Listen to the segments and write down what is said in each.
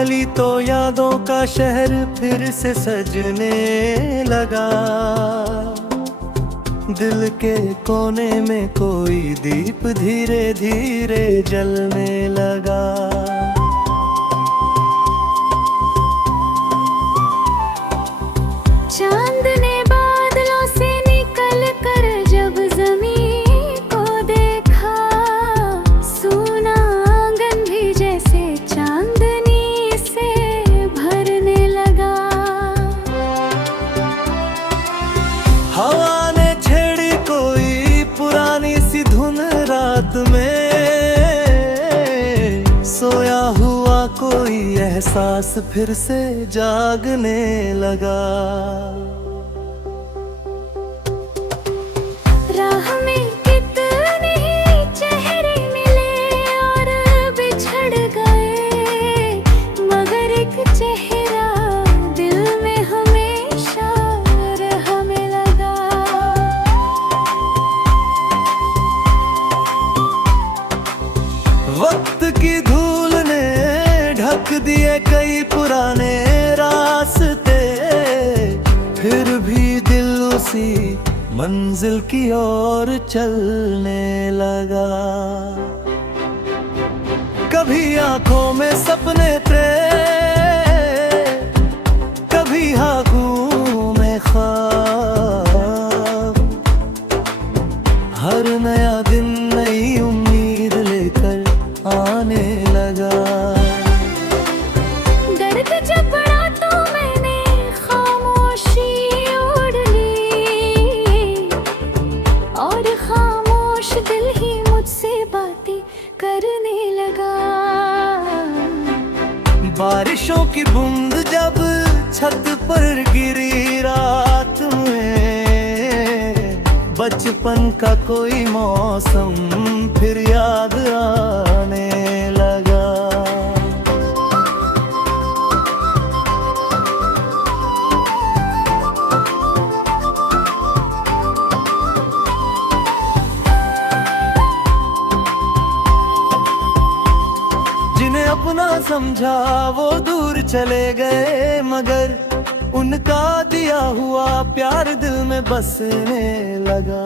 गली तो यादों का शहर फिर से सजने लगा। दिल के कोने में कोई दीप धीरे धीरे जलने लगा। चांद ने बादलों से निकल कर जब ज़मीन को देखा, सूना आंगन भी जैसे चांदनी से भरने लगा। हवा ने छेड़ी कोई पुरानी सी धुन रात में, सोया हुआ कोई एहसास फिर से जागने लगा। राह में कितने चेहरे मिले और बिछड़ गए, मगर एक चेहरा दिल में हमेशा रहने लगा। वक्त की धूल ने ढक दिए कई पुराने रास्ते, फिर भी दिल उसी मंजिल की ओर चलने लगा। कभी आंखों में सपने थे, कभी आंखों में ख्वाब। हर नया दिन नई उम्मीद लेकर आने लगा। दर्द जब बढ़ा तो मैंने खामोशी ओढ़ ली, और खामोश दिल ही मुझसे बातें करने लगा। बारिशों की बूंद जब छत पर गिरी रात में, बचपन का कोई मौसम फिर याद आने लगा। जिन्हें अपना समझा वो दूर चले गए, मगर उनका दिया हुआ प्यार दिल में बसने लगा।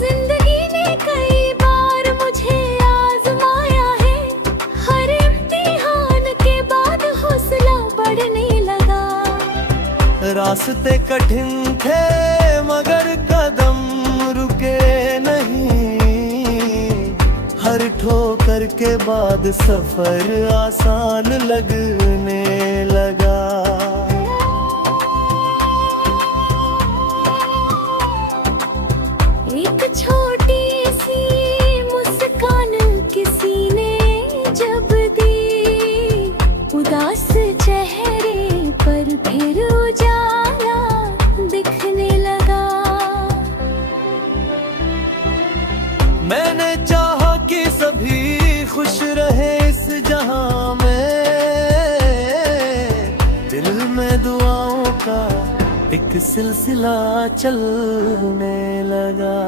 जिंदगी ने कई बार मुझे आजमाया है, हर इम्तिहान के बाद हौसला बढ़ने लगा। रास्ते कठिन थे मगर कदम रुके नहीं, हर ठोकर के बाद सफर आसान लगने लगा। एक छोटी सी मुस्कान किसी ने जब दी, उदास चेहरे पर फिर उजाला दिखने लगा। मैंने चाहा कि सभी खुश रहे इस जहां में, दिल में दुआओं का एक सिलसिला चलने लगा।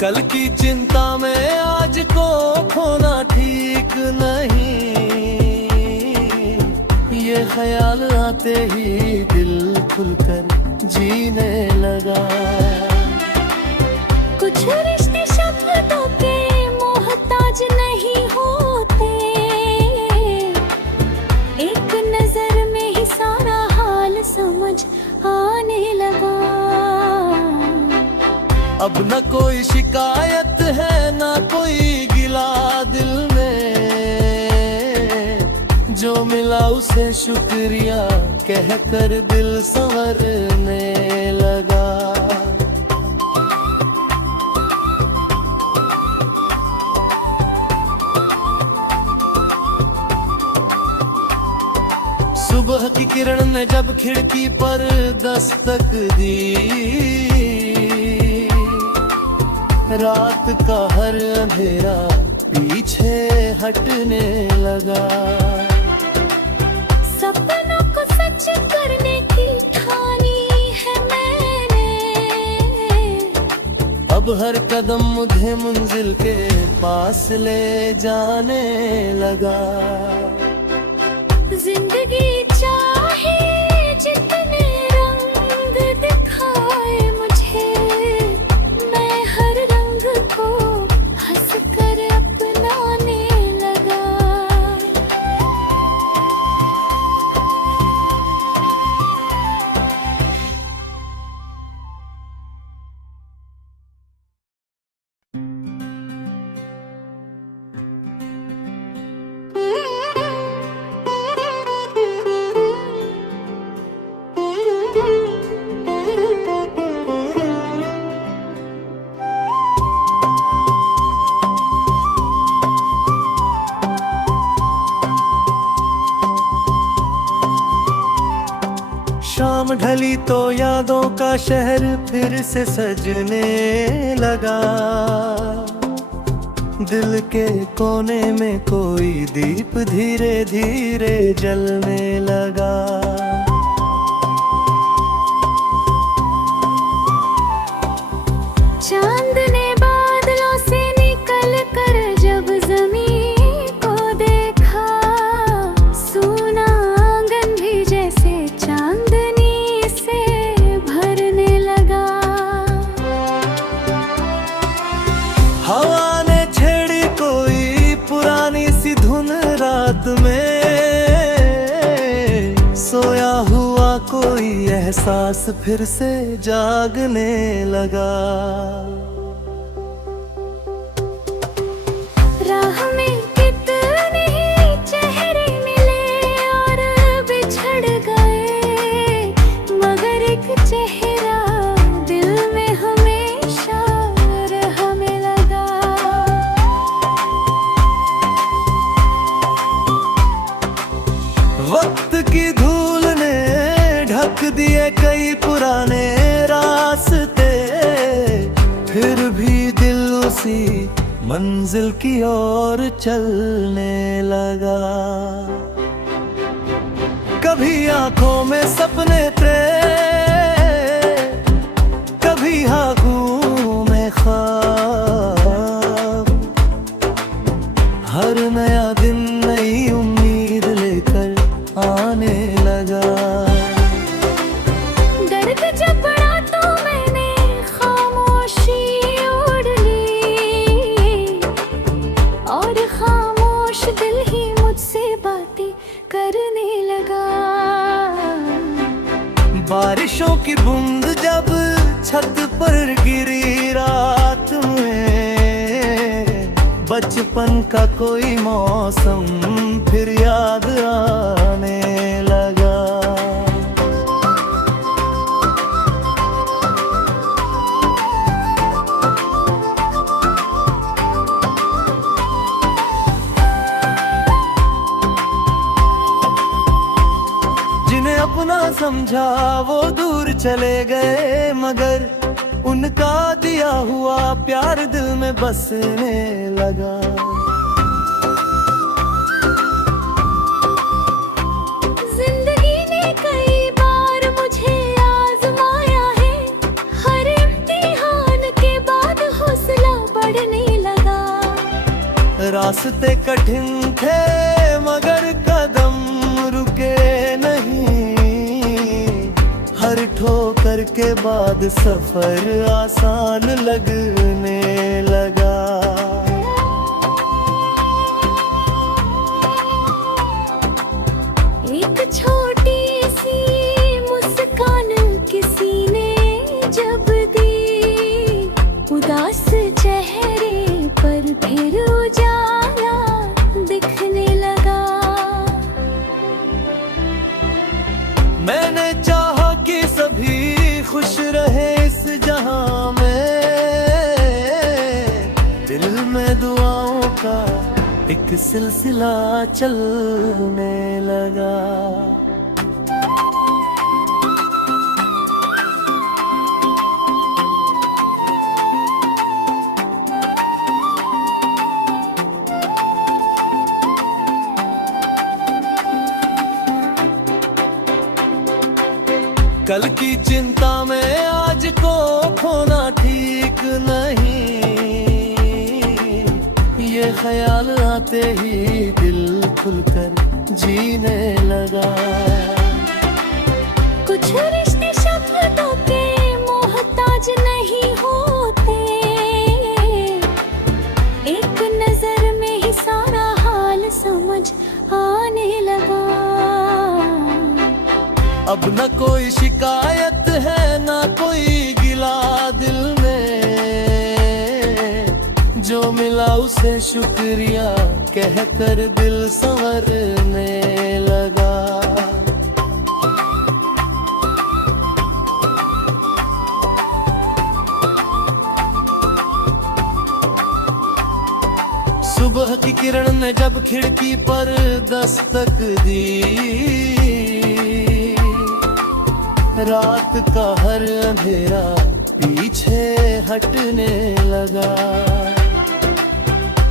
कल की चिंता में आज को खोना ठीक नहीं, ये ख्याल आते ही दिल खुलकर जीने लगा। कुछ रिश्ते शब्दों के मोहताज नहीं होते, एक नजर में ही सारा हाल समझ आने लगा। अब न कोई शिकायत है ना कोई गिला दिल में, जो मिला उसे शुक्रिया कहकर दिल संवरने लगा। सुबह की किरण ने जब खिड़की पर दस्तक दी, रात का हर अंधेरा पीछे हटने लगा। सपनों को सच करने की ठानी है मैंने, अब हर कदम मुझे मंजिल के पास ले जाने लगा। जिंदगी चाहे जितने रंग दिखाए मुझे, मैं हर रंग को हंस कर अपनाने लगा। शाम ढली तो यादों का शहर फिर से सजने लगा। दिल के कोने में कोई दीप धीरे धीरे जलने लगा। चांद ने बादलों से निकल कर जब जमीन को देखा, सोना आंगन भी जैसे चांदनी से भरने लगा। हवा ने छेड़ी कोई पुरानी सी धुन रात में, सोया हुआ कोई एहसास फिर से जागने लगा। राह में कितने चेहरे मिले और बिछड़ गए, मगर एक चेहरा दिल में हमेशा रहने लगा। वक्त की धूल ने ढक दिए कई पुराने रास्ते, फिर भी दिल उसी मंजिल की ओर चलने लगा। कभी आंखों में सपने थे, कभी आंखों में ख्वाब। हर नया दिन नई उम्मीद लेकर आने लगा। दर्द जब बढ़ा तो मैंने खामोशी ओढ़ ली, और खामोश दिल ही मुझसे बातें करने लगा। बारिशों की बूंद जब छत पर गिरी रात में, बचपन का कोई मौसम फिर याद आने लगा। जिन्हें अपना समझा वो दूर चले गए, मगर उनका दिया हुआ प्यार दिल में बसने लगा। जिंदगी ने कई बार मुझे आजमाया है, हर इम्तिहान के बाद हौसला बढ़ने लगा। रास्ते कठिन थे मगर कदम रुके नहीं, हर ठोकर के बाद सफर आसान लगने लगा। एक छोटी सी मुस्कान किसी ने जब दी, उदास चेहरे पर फिर उजाला दिखने लगा। मैंने चाहा कि सभी खुश रहे इस जहां में, दिल में दुआओं का एक सिलसिला चलने लगा। कल की चिंता में आज को खोना ठीक नहीं, ये ख्याल आते ही दिल खुलकर जीने लगा। कुछ रिश्ते शब्दों के मोहताज नहीं होते, एक नजर में ही सारा हाल समझ आने लगा। अब न कोई शिकायत है ना कोई गिला दिल में, जो मिला उसे शुक्रिया कहकर दिल संवरने लगा। सुबह की किरण ने जब खिड़की पर दस्तक दी, रात का हर अंधेरा पीछे हटने लगा।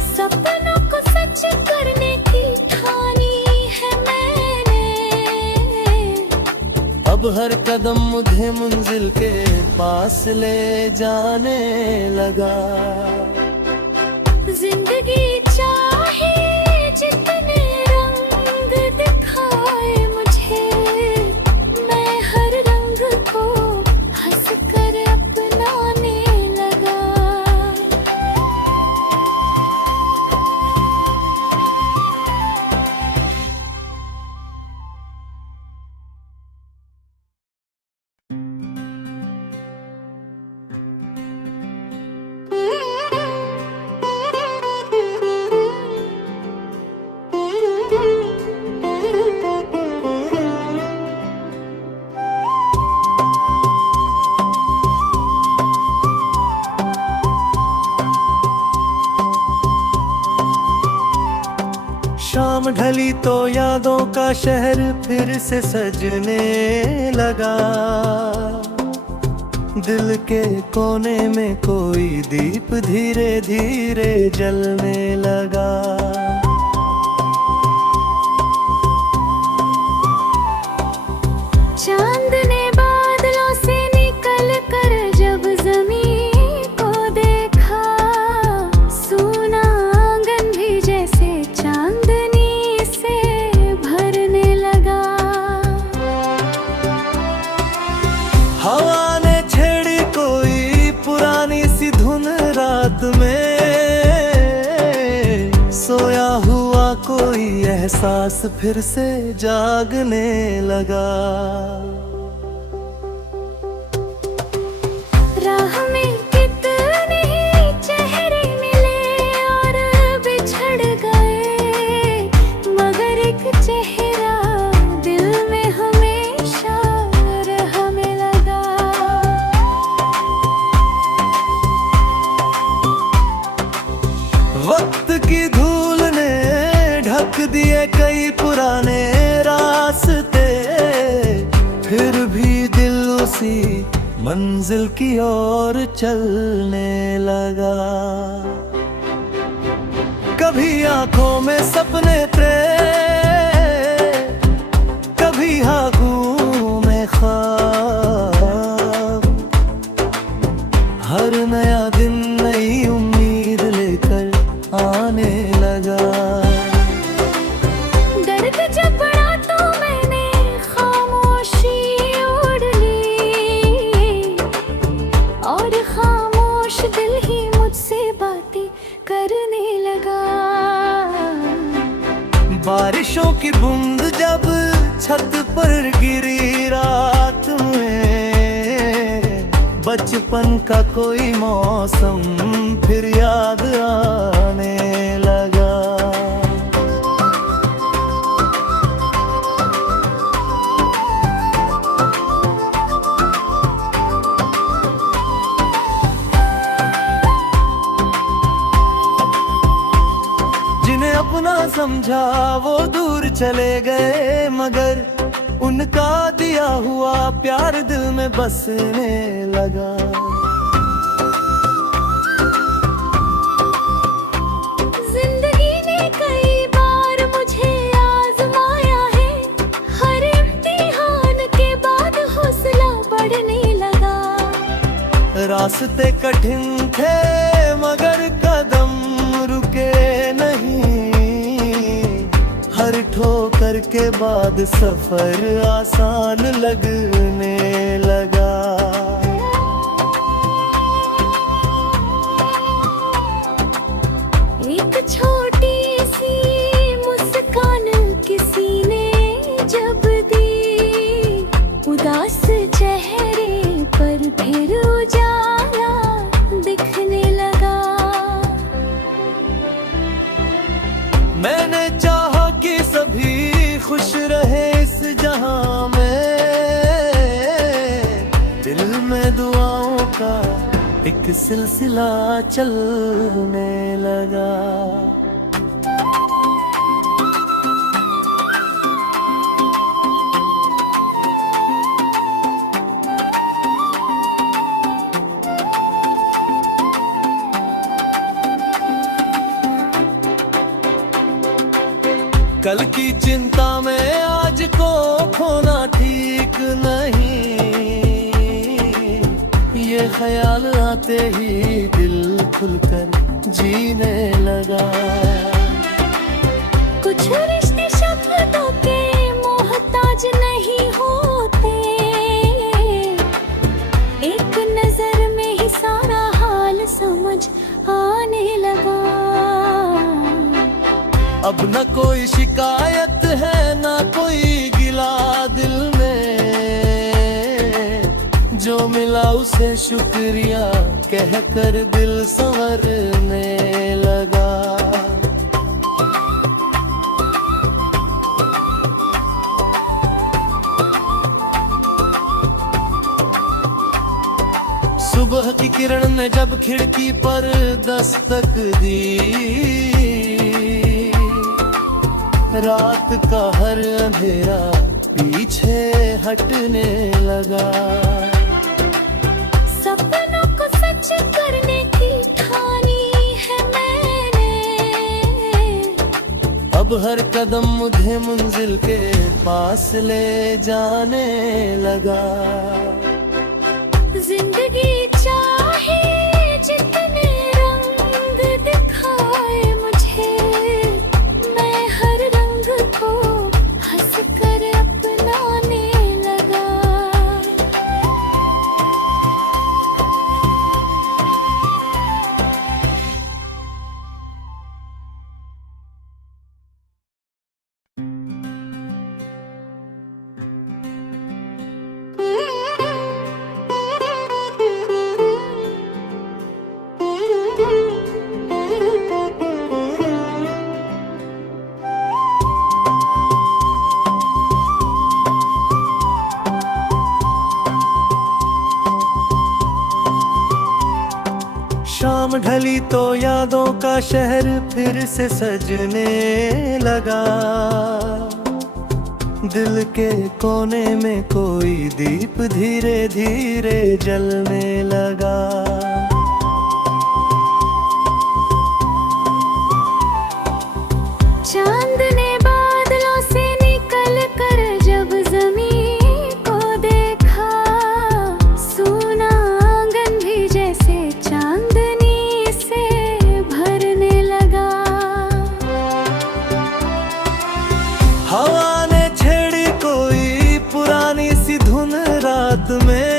सपनों को सच करने की ठानी है मैंने, अब हर कदम मुझे मंजिल के पास ले जाने लगा। जिंदगी चाहे जितने रंग दिखाए मुझे, मैं हर रंग को हंस कर अपनाने लगा। शाम ढली तो यादों का शहर फिर से सजने लगा। दिल के कोने में कोई दीप धीरे धीरे जलने लगा। चांद ने बादलों से निकल कर जब जमीन को देखा, सोना आंगन भी जैसे चांदनी से भरने लगा। हवा ने छेड़ी कोई पुरानी सी धुन रात में, सोया हुआ कोई एहसास फिर से जागने लगा। राह में कितने ही चेहरे मिले और बिछड़ गए, मगर एक चेहरा दिल में हमेशा रहने लगा। वक्त की धूल ने ढक दिए कई पुराने रास्ते, फिर भी दिल उसी मंजिल की ओर चलने लगा। कभी आंखों में सपने थे, कभी आंखों में ख्वाब। हर नया दिन नई उम्मीद लेकर आने लगा। दर्द जब बढ़ा तो मैंने खामोशी ओढ़ ली, और खामोश दिल ही मुझसे बातें करने लगा। बारिशों की बूंद जब छत पर गिरी रात में, बचपन का कोई मौसम फिर याद आने लगा। जिन्हें अपना समझा वो दूर चले गए, मगर उनका दिया हुआ प्यार दिल में बसने लगा। जिंदगी ने कई बार मुझे आजमाया है, हर इम्तिहान के बाद हौसला रास्ते कठिन थे मगर कदम रुके नहीं, हर ठोकर के बाद सफर आसान लगने लगा। एक छोटी सी मुस्कान किसी ने जब दी, उदास चेहरे पर फिर उजाला दिखने लगा। मैंने चाहा कि सभी खुश रहे इस जहां में, दिल में दुआओं का एक सिलसिला चलने लगा। कल की चिंता में आज को खोना ठीक नहीं, ये ख्याल आते ही दिल खुलकर जीने लगा। कुछ रिश्ते शब्दों के मोहताज नहीं होते, एक नजर में ही सारा हाल समझ आने लगा। अब न कोई शिकायत है ना कोई गिला दिल में, जो मिला उसे शुक्रिया कहकर दिल संवरने लगा। सुबह की किरण ने जब खिड़की पर दस्तक दी, रात का हर अंधेरा पीछे हटने लगा। सपनों को सच करने की ठानी है मैंने, अब हर कदम मुझे मंजिल के पास ले जाने लगा। जिंदगी चाहे जितने रंग दिखाए मुझे, मैं हर रंग को हंस कर अपनाने लगा। शाम ढली तो यादों का शहर फिर से सजने लगा। दिल के कोने में कोई दीप धीरे धीरे जलने लगा। चांद ने बादलों से निकल कर जब ज़मीन को देखा, सूना आंगन भी जैसे चांदनी से भरने लगा। हवा ने छेड़ी कोई पुरानी सी धुन रात में,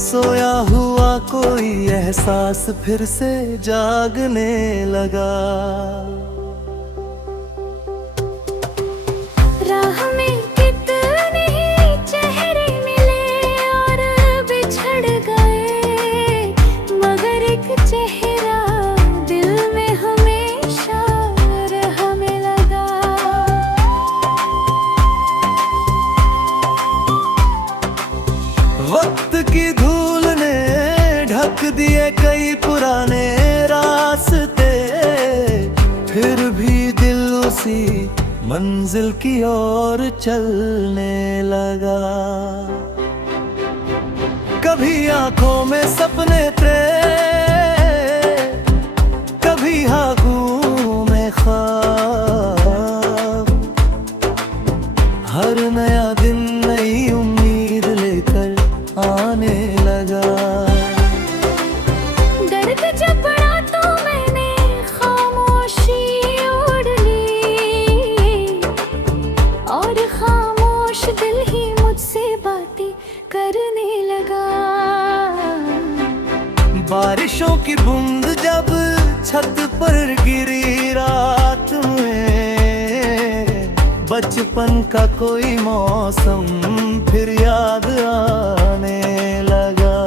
सोया हुआ कोई एहसास फिर से जागने लगा। राह में कितने ही चेहरे मिले और बिछड़ गए, मगर एक चेहरा दिल में हमेशा रहने लगा। वक्त की धूल ने ढक दिए कई पुराने रास्ते, फिर भी दिल उसी मंजिल की ओर चलने लगा। कभी आंखों में सपने थे, कभी आंखों में ख्वाब। हर नया दिन नई उम्मीद लेकर आने लगा। बारिशों की बूंद जब छत पर गिरी रात में, बचपन का कोई मौसम फिर याद आने लगा।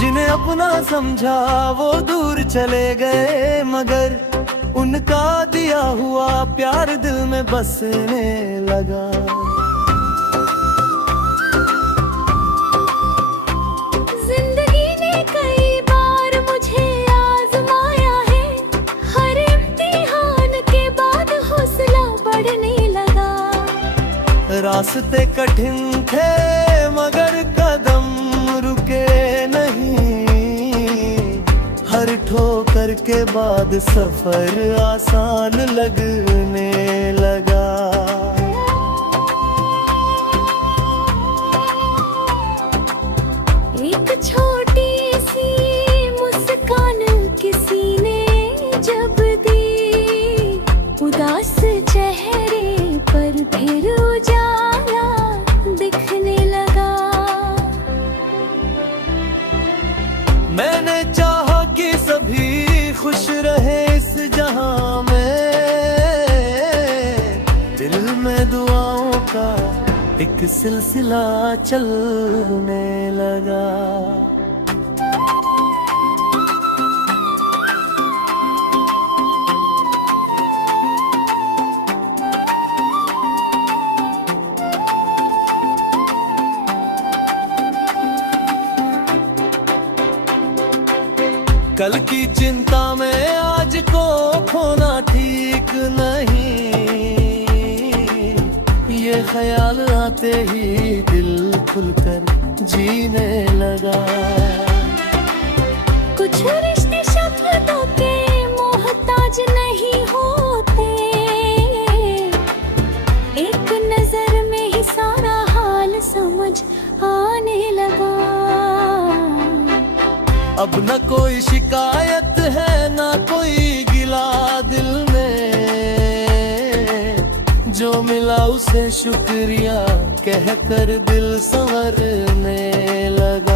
जिन्हें अपना समझा वो दूर चले गए, मगर उनका दिया हुआ प्यार दिल में बसने लगा। जिंदगी ने कई बार मुझे आजमाया है, हर इम्तिहान के बाद हौसला बढ़ने लगा। रास्ते कठिन थे मगर कदम रुके नहीं, हर ठोकर के बाद सफर आसान लगने लगा। एक छोटी सी मुस्कान किसी ने जब दी, उदास चेहरे पर फिर उजाला दिखने लगा। मैंने चाहा कि सभी खुश रहे इस जहां में, दिल में दुआओं का एक सिलसिला चलने लगा। कल की चिंता में आज को खोना ठीक नहीं, ये ख्याल आते ही दिल खुलकर जीने लगा। कुछ रिश्ते शब्दों के मोहताज नहीं होते, एक नजर में ही सारा हाल समझ आने लगा। अब न कोई शिकायत है ना कोई गिला दिल में, जो मिला उसे शुक्रिया कहकर दिल संवरने लगा।